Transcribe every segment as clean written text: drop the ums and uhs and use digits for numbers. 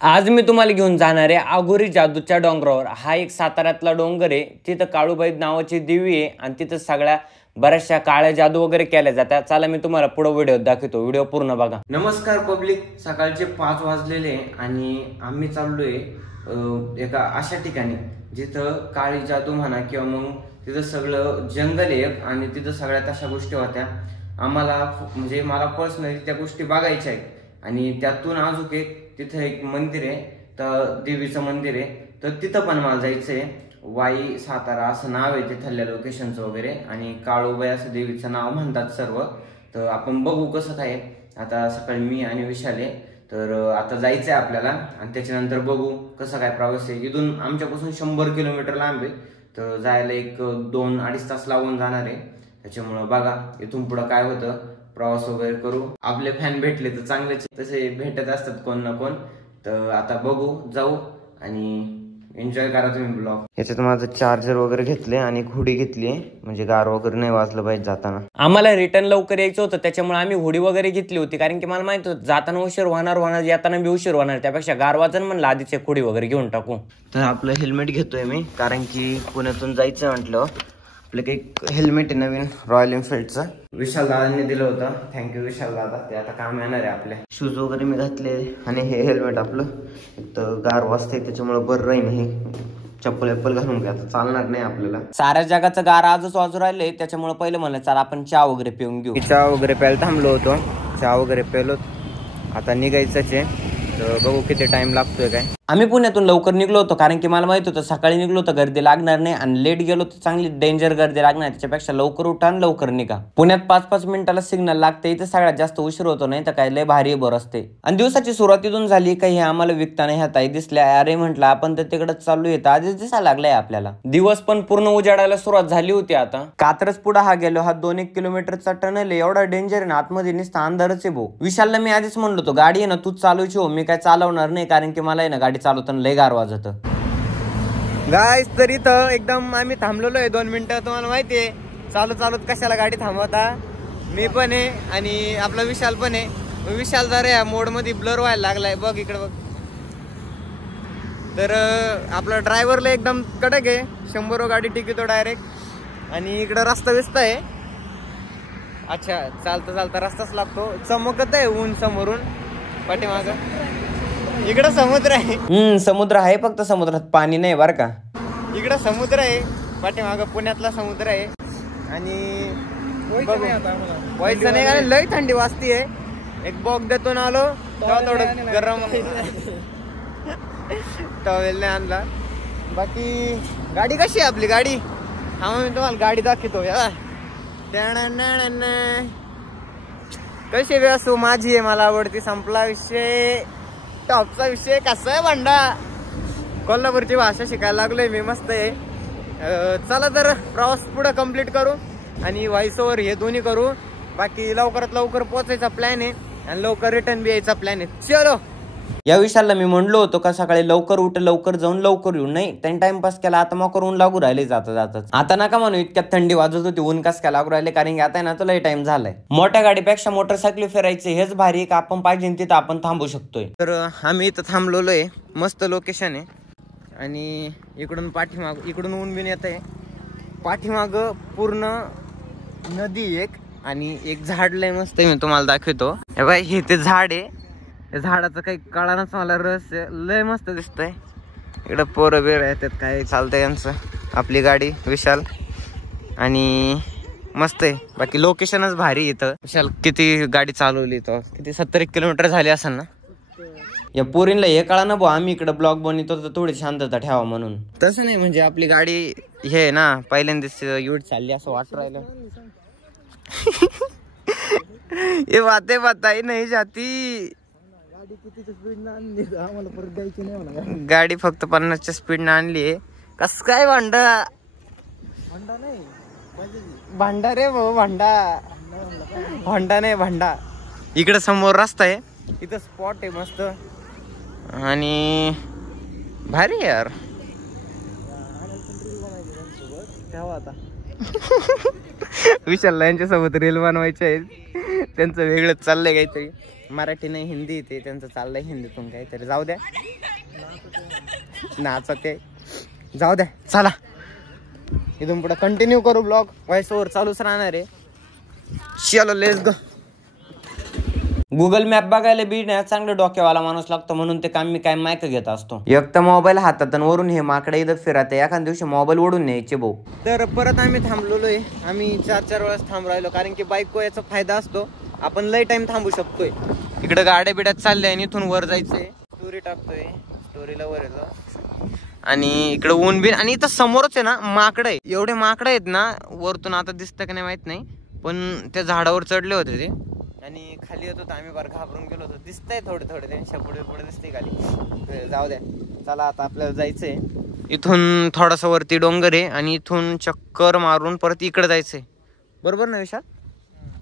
आज मी तुम्हाला घेऊन जाणार आहे आगोरी जादूच्या डोंगरावर। हा एक साताऱ्यातला डोंगर आहे। तिथं काळूबाई नावाची देवी आहे आणि तिथं सगळ्या बऱ्याचशा काळ्या जादू वगैरे केल्या जातात। चला मी तुम्हाला पुढे व्हिडिओ दाखवतो, व्हिडिओ पूर्ण बघा। नमस्कार पब्लिक, सकाळचे 5 वाजलेले आणि आम्ही चाललोय एका अशा ठिकाणी जिथं काळी जादू म्हणा किंवा मग तिथं सगळं जंगल आहे आणि तिथं सगळ्यात अशा गोष्टी होत्या। आम्हाला म्हणजे मला पर्सनली त्या गोष्टी बघायच्या आहेत आणि त्यातून अजून एक तिथं एक मंदिर आहे, तर देवीचं मंदिर आहे, तर तिथं पण मला जायचंय। वाई सातारा असं नाव आहे तिथल्या लोकेशनचं वगैरे आणि काळूबाई असं देवीचं नाव म्हणतात सर्व। तर आपण बघू कसं काय। आता सकाळी मी आणि विशाल आहे, तर आता जायचंय आपल्याला आणि त्याच्यानंतर बघू कसं काय प्रवास आहे। इथून आमच्यापासून 100 किलोमीटर लांब आहे, तर जायला एक 2-2.5 तास लागून जाणार आहे। त्याच्यामुळं बघा इथून पुढं काय होतं, प्रवास वगैरे करू। आपले फॅन भेटले तर चांगलेच, तसे भेटत असतात कोण ना कोण। तर आता बघू, जाऊ आणि एन्जॉय करा तुम्ही ब्लॉग। याच्यात माझं चार्जर वगैरे घेतले आणि हुडी घेतली, म्हणजे गार वगैरे नाही वाजलं पाहिजे जाताना। आम्हाला रिटर्न लवकर यायचं होतं, त्याच्यामुळे आम्ही हुडी वगैरे घेतली होती, कारण की मला माहित होतं जाताना उशीर होणार, येताना बी उशीर होणार, त्यापेक्षा गार वाजन म्हणलं आधीच एक हुडी वगैरे घेऊन टाकू। तर आपलं हेल्मेट घेतोय मी, कारण की पुण्यातून जायचं म्हटलं। आपलं काही हेल्मेट आहे नवीन रॉयल एनफिल्डचं, विशाल दादांनी दिलं होतं, थँक्यू विशाल दादा। ते आता काम येणार आहे आपल्या। शूज वगैरे मी घातले आणि हे हेल्मेट आपलं तर गार वाजते, त्याच्यामुळे बरं राहील। हे चप्पल घालून घ्या, चालणार नाही आपल्याला। साऱ्या जगाचं गार आजच वाजू राहिले, त्याच्यामुळे पहिलं म्हणलं चला आपण चहा वगैरे पिऊन घेऊ। चहा वगैरे प्यायला थांबलो होतो, चहा वगैरे प्यायलो, आता निघायचंच आहे। तर बघू किती टाइम लागतोय काय। आम्ही पुण्यातून लवकर निघलो होतो, कारण की मला माहित होतं सकाळी निघलो तर गर्दी लागणार नाही आणि लेट गेलो तर चांगली डेंजर गर्दी लागणार, त्याच्यापेक्षा लवकर उठा आणि लवकर निघा। पुण्यात 5-5 मिनिटाला सिग्नल लागते, इथे सगळ्यात जास्त उशीर होतो, नाही तर काय लय भारी बरसते। आणि दिवसाची सुरुवात इथून झाली काही आम्हाला विकताना ह्या ताई दिसल्या, अरे म्हटलं आपण तर तिकडच चालू येतं, आधीच दिसायला लागलाय आपल्याला। दिवस पण पूर्ण उजाडायला सुरुवात झाली होती। आता कात्रज पुढे हा गेलो, हा 2-1 किलोमीटरचा टनल आहे, एवढा डेंजर आहे ना, आतमध्ये नुसता अंधारच आहे भाऊ। विशालला मी आधीच म्हणलो होतो गाडी आहे ना तूच चालवची हो, मी काय चालवणार नाही, कारण की मला आहे ना गाडी चालवताना लय गार वाजत। गाइस तर इथं एकदम आम्ही थांबलेलो आहे 2 मिनिटं, तुम्हाला माहितीये चालत कशाला गाडी थांबवता। मी पण आहे आणि आपला विशाल पण आहे। विशाल जरा या मोड मध्ये ब्लर व्हायला लागलाय, बघ इकडे बघ। तर आपला ड्रायव्हरला एकदम कडक आहे, 100 गाडी टिकतो डायरेक्ट। आणि इकडं रस्ता विस्ता आहे, अच्छा चालता रस्ताच लागतो, चमकत आहे ऊन समोरून पाठीमाग। इकडं समुद्र आहे, समुद्र आहे, फक्त समुद्रात पाणी नाही बरं का। इकडं समुद्र आहे पाठीमाग, पुण्यातला समुद्र आहे। आणि व्हायचं नाही कारण लय थंडी वाजतीये। एक बॉक देतो ना आलो तेव्हा थोडं गरम टॉवेल नाही आणला। बाकी गाडी कशी आहे आपली गाडी, हा मी तुम्हाला गाडी दाखवतो या। कशी बी असो माझी आहे, मला आवडती, संपला विषय। टॉपचा विषय कसा आहे भांडा, कोल्हापूरची भाषा शिकायला लागलोय मी, मस्त आहे। चला तर प्रवास पुढे कंप्लीट करू आणि व्हॉइस ओव्हर हे दोन्ही करू। बाकी लवकरात लवकर पोहोचायचा प्लॅन आहे आणि लवकर रिटर्न बी यायचा प्लॅन आहे। चलो, या विषयाला मी म्हणलो होतो का सकाळी लवकर उठ, लवकर जाऊन लवकर येऊ, नाही त्यांनी टाइमपास केला। आता मग ऊन लागू राहिले जाताच। आता नका म्हणू इतक्यात थंडी वाजत होती, ऊन कस काय लागू राहिले, कारण की आता ना तुला टाइम झालाय। मोठ्या गाडीपेक्षा मोटरसायकल फिरायचे हेच भारी का, आपण पाहिजे तिथं आपण थांबू शकतोय। तर आम्ही इथं थांबलेलो आहे, मस्त लोकेशन आहे। आणि इकडून पाठीमाग इकडून ऊन बिन येत आहे, पाठीमाग पूर्ण नदी एक आणि एक झाड लय मस्त आहे, मी तुम्हाला दाखवतो। हे बाई हे ते झाड आहे, या झाडाचं काही कळानच मला, रस लय मस्त दिसतंय। इकडं पोरं बिर येतात, काय चालतंय यांचं। आपली गाडी विशाल आणि मस्त आहे, बाकी लोकेशनच भारी इथं। विशाल किती गाडी चालवली तर किती 70 किलोमीटर झाली असेल ना। या पोरींला हे कळा ना भाऊ, आम्ही इकडे ब्लॉग बनवतो तर थोडी शांतता ठेवा म्हणून। तसं नाही म्हणजे आपली गाडी हे ना पहिल्यांदाच एवढी चालली असं वाटत राहिलं। ये बातें बताई नहीं जाती, गाडी फक्त 50च्या स्पीड आणली आहे। कस काय भांडा भांडा रे भाऊ, भांडा नाही भांडा। इकडे समोर रस्ता आहे, इथं स्पॉट आहे मस्त आणि भारी यार। आता विशाल यांच्या सोबत रील बनवायचे आहेत, त्यांचं वेगळंच चाललंय काहीतरी। मराठी नाही हिंदी ते त्यांचं चाललंय हिंदीतून काहीतरी. जाऊ द्या नाच ते जाऊ द्या. चला इथून पुढे कंटिन्यू करू ब्लॉग. व्हॉइस ओव्हर चालूच राहणार आहे. चलो लेट्स गो. गुगल मॅप बघायला बी ना चांगलं डोक्यावाला माणूस लागतो म्हणून ते काम मी काय मायक घेत असतो. एक तर मोबाईल हातात आणि वरून हे माकडे इथं फिरत. एखाद्या दिवशी मोबाईल ओढून न्यायचे भाऊ. तर परत आम्ही थांबलेलो आहे. आम्ही 4-4 वेळेस थांब राहिलो कारण की बाईक याचा फायदा असतो. आपण लय टाइम थांबू शकतोय. इकडे गाड्या बिड्यात चालल्या आणि इथून वर जायचंय. स्टोरी टाकतोय. स्टोरीला वर येतो आणि इकडे ऊन बिन आणि इथं समोरच आहे ना माकडं आहे. एवढे माकडं आहेत ना वरतून आता दिसतं का नाही माहित नाही पण त्या झाडावर चढले होते ते आणि खाली येत होतो आम्ही. बार घाबरून गेलो होतो. दिसतंय थोडे थोडे ते शपुडे पुढे दिसते खाली. जाऊ द्या. चला आता आपल्याला जायचंय. इथून थोडासा वरती डोंगर आहे आणि इथून चक्कर मारून परत इकडे जायचंय. बरोबर ना विशाल?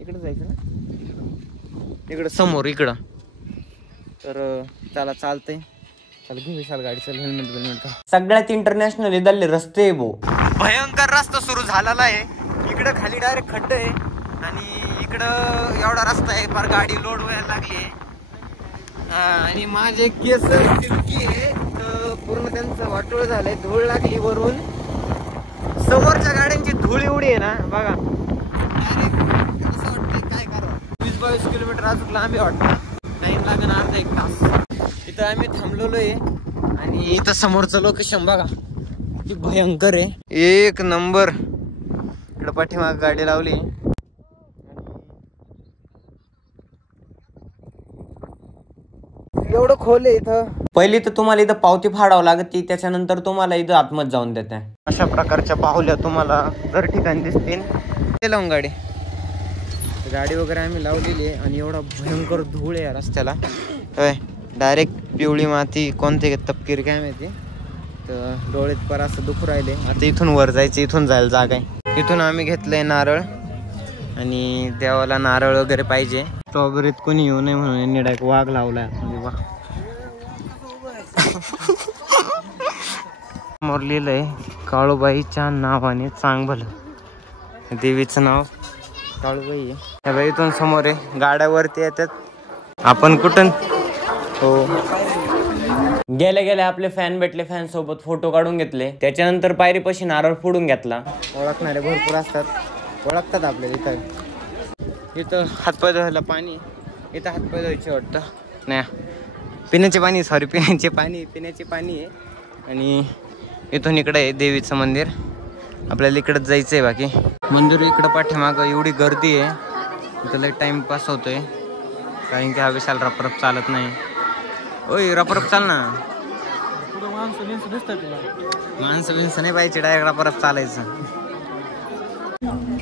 इकडे जायचं ना इकडं समोर इकडं. तर चला चालतंय. चला घे विशाल गाडी. चल हेल्मेट. सगळ्यात इंटरनॅशनल इथले रस्ते आहे भाऊ. भयंकर रस्ता सुरू झालेला आहे. इकडं खाली डायरेक्ट खड्ड आहे आणि इकडं एवढा रस्ता आहे फार गाडी लोड व्हायला लागली आहे. आणि माझे केस सिल्की आहे तर पूर्ण त्यांचं वाटोळ झालंय. धूळ लागली वरून. समोरच्या गाड्यांची धूळ एवढी आहे ना बघा. असं वाटतं काय करावं. 20-22 किलोमीटर अजून लांबी वाटतं. टाइम लागेल अर्धा 1 तास. इथं आम्ही थांबलेलो आहे आणि इथं समोरचं लोकेशन बघा किती भयंकर आहे. एक नंबर. इकडं पाठीमाग गाडी लावली. एवढं खोल आहे इथं. पहिली तर तुम्हाला इथं पावती फाडावं लागते त्याच्यानंतर तुम्हाला इथं आतमध्ये जाऊन देते. अशा प्रकारच्या पाहुल्या तुम्हाला दर ठिकाणी दिसतील. ते लावून गाडी वगैरे आम्ही लावलेली आहे आणि एवढा भयंकर धूळ आहे रस्त्याला. डायरेक्ट पिवळी माती कोणते तपकीर काय माहिती. तर डोळ्यात पर असं दुखू राहिले. आता इथून वर जायचं. इथून जायला जागा आहे. इथून आम्ही घेतलंय नारळ आणि देवाला नारळ वगैरे पाहिजे. स्ट्रॉबेरीत कोणी येऊ नये म्हणून यांनी डायरेक्ट वाघ लावलाय. समोर लिहिलंय काळूबाईच्या नावाने चांग भलं. देवीचं नाव काळूबाई आहे. इथून समोर आहे. गाड्यावरती येतात. आपण कुठून हो गेल्या गेल्या आपले फॅन भेटले. फॅन सोबत फोटो काढून घेतले. त्याच्यानंतर पायरीपाशी नारळ फोडून घेतला. ओळखणारे भरपूर असतात. ओळखतात आपल्याला. इथं हातपाय धुवायला पाणी. इथं हातपाय धुवायचे वाटतं नाही पिण्याचे पाणी. सॉरी पिण्याचे पाणी आहे. आणि इथून इकडे आहे देवीचं मंदिर. आपल्याला इकडंच जायचं आहे. बाकी मंदिर इकडं पाठीमागं एवढी गर्दी आहे. इथं लई टाइमपास होतोय कारण की हा विशाल रपरप चालत नाही. ओय रपरप चाल ना. माणसं बिनसं नाही पाहिजे. डायरेक्ट रपरप चालायचं.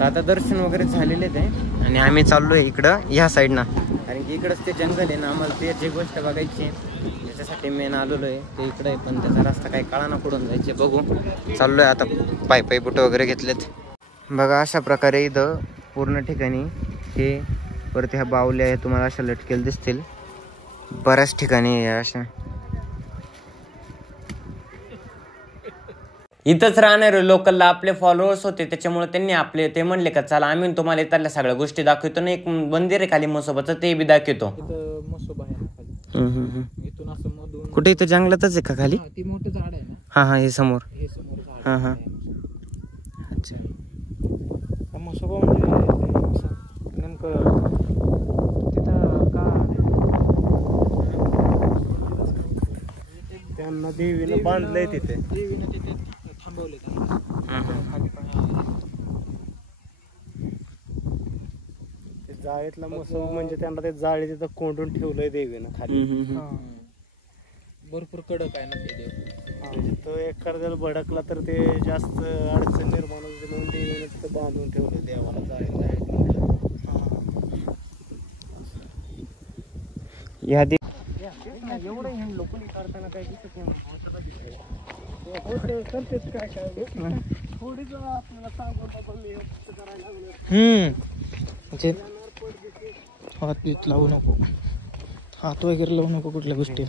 आता दर्शन वगैरे झालेले आहे आणि आम्ही चाललोय इकडं ह्या साईडनं कारण की इकडंच ते जंगल आहे ना. आम्हाला ते जी गोष्ट बघायची त्याच्यासाठी मेन आलेलो आहे ते इकडं आहे. पण त्याचा रस्ता काही कळा ना कुठून जायचे बघू. चाललोय आता. पाय बुट वगैरे घेतलेत. बघा अशा प्रकारे इथं पूर्ण ठिकाणी हे परत ह्या बावल्या आहे तुम्हाला अशा लटकेल दिसतील. बऱ्याच ठिकाणी अशा. इथंच राहणारे लोकलला आपले फॉलोअर्स होते त्याच्यामुळे त्यांनी आपले ते म्हणले का चला आम्ही तुम्हाला इथल्या सगळ्या गोष्टी दाखवतो ना. एक मंदिर आहे खाली म्हसोबाचं ते बी दाखवतो. कुठे इथं जंगलातच आहे का खाली? हा हा हे समोर. हा हा अच्छा. म्हसोबा म्हणजे नेमकं तिथं का त्यांना देवीनं बांधलंय तिथे. देवीनं तिथे थांबवले. जाळीतला म्हसोबा म्हणजे त्यांना ते जाळी तिथं कोंडून ठेवलंय देवीनं खाली. भरपूर कडक आहे ना ते देव. तो एखाद्याला भडकला तर ते जास्त अडचण निर्माण होते म्हणून देवीने तिथं बांधून ठेवलं देवाला जायला. एवढं हे लोक करताना काही दिसत नाही. थोडीच आपल्याला म्हणजे हात लावू नको. हात वगैरे लावू नको कुठल्या गोष्टी.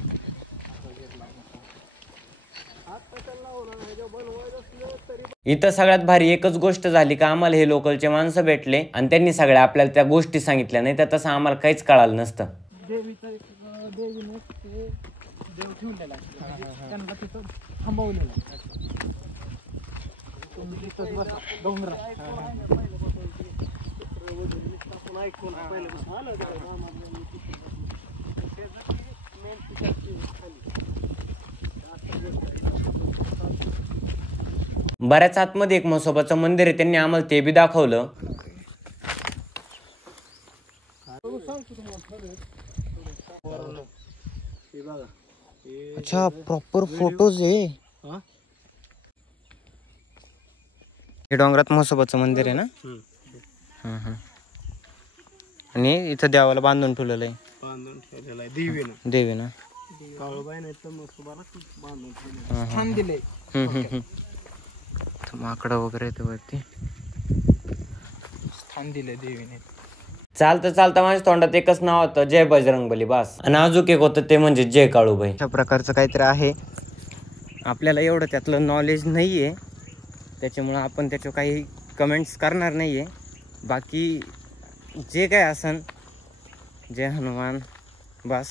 इथं सगळ्यात भारी एकच गोष्ट झाली का आम्हाला हे लोकलचे माणसं भेटले आणि त्यांनी सगळ्या आपल्याला त्या गोष्टी सांगितल्या. नाही तर तसं आम्हाला काहीच कळालं नसतं. देवीने ते देव ठेवलेला त्यांना तिथं थांबवलेलं डोंगरा बऱ्याच आतमध्ये एक म्हसोबाचं मंदिर आहे, त्यांनी आम्हाला ते बी दाखवलं. अच्छा, प्रॉपर फोटोज आहे. हे डोंगरात म्हसोबाचं मंदिर आहे ना. आणि इथं देवाला बांधून ठेवलेलं आहे. देवीनं स्थान दिले. माकडं वगैरे येते वरती. स्थान दिले देवीने. चालतं चालतं माझ्या तोंडात एकच नाव होतं, जय बजरंगबली बस. आणि अजून एक होतं ते म्हणजे जय काळूबाई. अशा प्रकारचं काहीतरी आहे. आपल्याला एवढं त्यातलं नॉलेज नाही आहे, त्याच्यामुळं आपण त्याच्यावर काही कमेंट्स करणार नाही आहे. बाकी जे काय असन, जय हनुमान बस.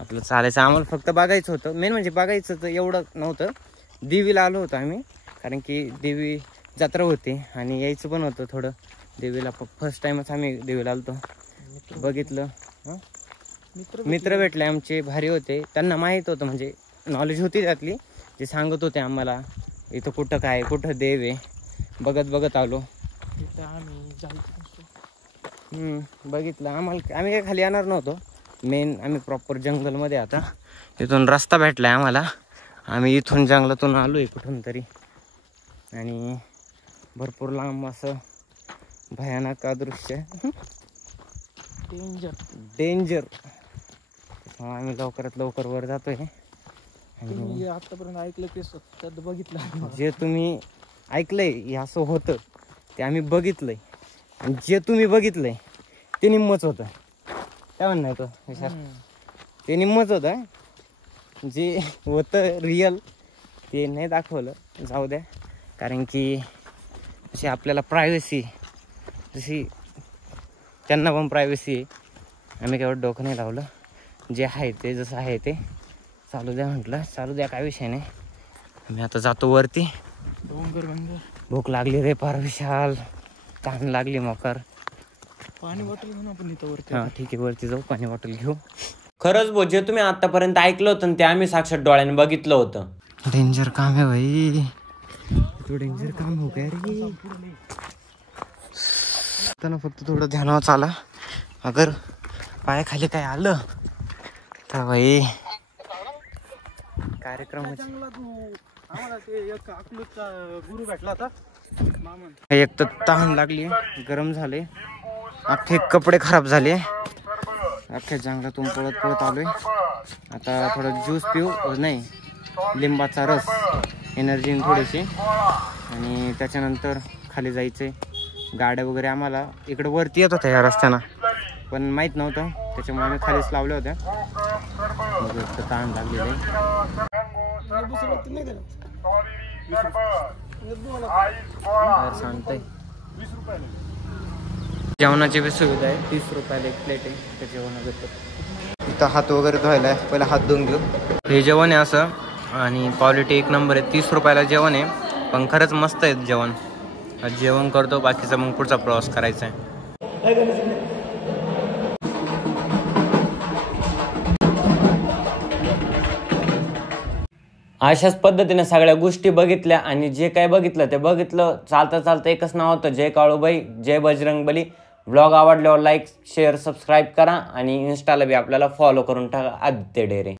आपलं चालायचं, आम्हाला फक्त बघायचं होतं. मेन म्हणजे बघायचं तर एवढं नव्हतं. देवीला आलो होतो आम्ही, कारण की देवी जत्रा होती आणि यायचं पण होतं थोडं देवीला. फर्स्ट टाइमच आम्ही देवीला आलतो. बघितलं. मित्र भेटले आमचे, भारी होते. त्यांना माहीत होतं, म्हणजे नॉलेज होती त्यातली. जे सांगत होते आम्हाला इथं कुठं काय, कुठं देव आहे. बघत आलो. बघितलं. आम्ही काय खाली येणार नव्हतो. मेन आम्ही प्रॉपर जंगलमध्ये. आता इथून रस्ता भेटलाय आम्हाला. आम्ही इथून जंगलातून आलो आहे कुठून तरी. आणि भरपूर लांब असं भयानक दृश्य. डेंजर. आम्ही लवकरात लवकर वर जातोय. तुम्ही आतापर्यंत ऐकलं ते स्वतः बघितलं. जे तुम्ही ऐकलंय हे असं होतं ते आम्ही बघितलंय. आणि जे तुम्ही बघितलंय ते निम्मच होतं. काय म्हणणं आहे तो विचार? ते निम्मच होतं. जे होतं रिअल ते नाही दाखवलं. जाऊ द्या, कारण की जशी आपल्याला प्रायव्हसी, जशी त्यांना पण प्रायव्हसी आहे. आम्ही केवढं डोकं नाही लावलं. जे आहे ते जसं आहे ते चालू द्या म्हटलं. चालू द्या, काय विषय नाही. आम्ही आता जातो वरती. भूक लागली रे फार विशाल. तहान लागली मोकार. पाणी बॉटल घेऊन आपण इथं वरती. हां ठीक आहे, वरती जाऊ, पाणी बॉटल घेऊ. खरंच भाऊ, जे तुम्ही आतापर्यंत ऐकलं होतं ते आम्ही साक्षात डोळ्याने बघितलं होतं. डेंजर काम आहे भाई. तो डेंजर काम हो गया रे. त्यांना फक्त थोडं ध्यानावर चाला. अगर पायाखाली काय आलं तर भाई कार्यक्रम. आम्हाला ते एक अकलूजचा गुरु भेटला होता. एक तर तहान लागली, गरम झाले, अख्खे कपडे खराब झाले. अख्ख्या जंगलातून पळत आलोय. आता थोडं ज्यूस पिऊ, नाही लिंबाचा रस, एनर्जी थोडीशी. आणि त्याच्यानंतर खाली जायचंय. गाड्या वगैरे आम्हाला इकडे वरती येत होत्या या रस्त्यानं, पण माहीत नव्हतं, त्याच्यामुळे आम्ही खालीच लावल्या होत्या. तहान लागलेलं आहे. सांगताय जेवणाची बी सुविधा आहे. 30 रुपयाला एक प्लेट आहे. त्या जेवण भेटतं. इथं हात वगैरे धुवायला आहे. पहिला हात धुवून घेऊ. हे जेवण आहे असं, आणि क्वालिटी एक नंबर आहे. 30 रुपयाला जेवण आहे, पण खरंच मस्त आहे जेवण. जेवण करतो, बाकीचा मग पुढचा प्रवास करायचा आहे. अशाच पद्धतीने सगळ्या गोष्टी बघितल्या. आणि जे काय बघितलं ते बघितलं. चालता एकच नाव होतं, जय काळूबाई, जय बजरंगबली. व्लॉग आवडल्यावर लाईक, शेअर, सबस्क्राईब करा. आणि इन्स्टाला बी आपल्याला फॉलो करून टाका, आदित्य डेरे.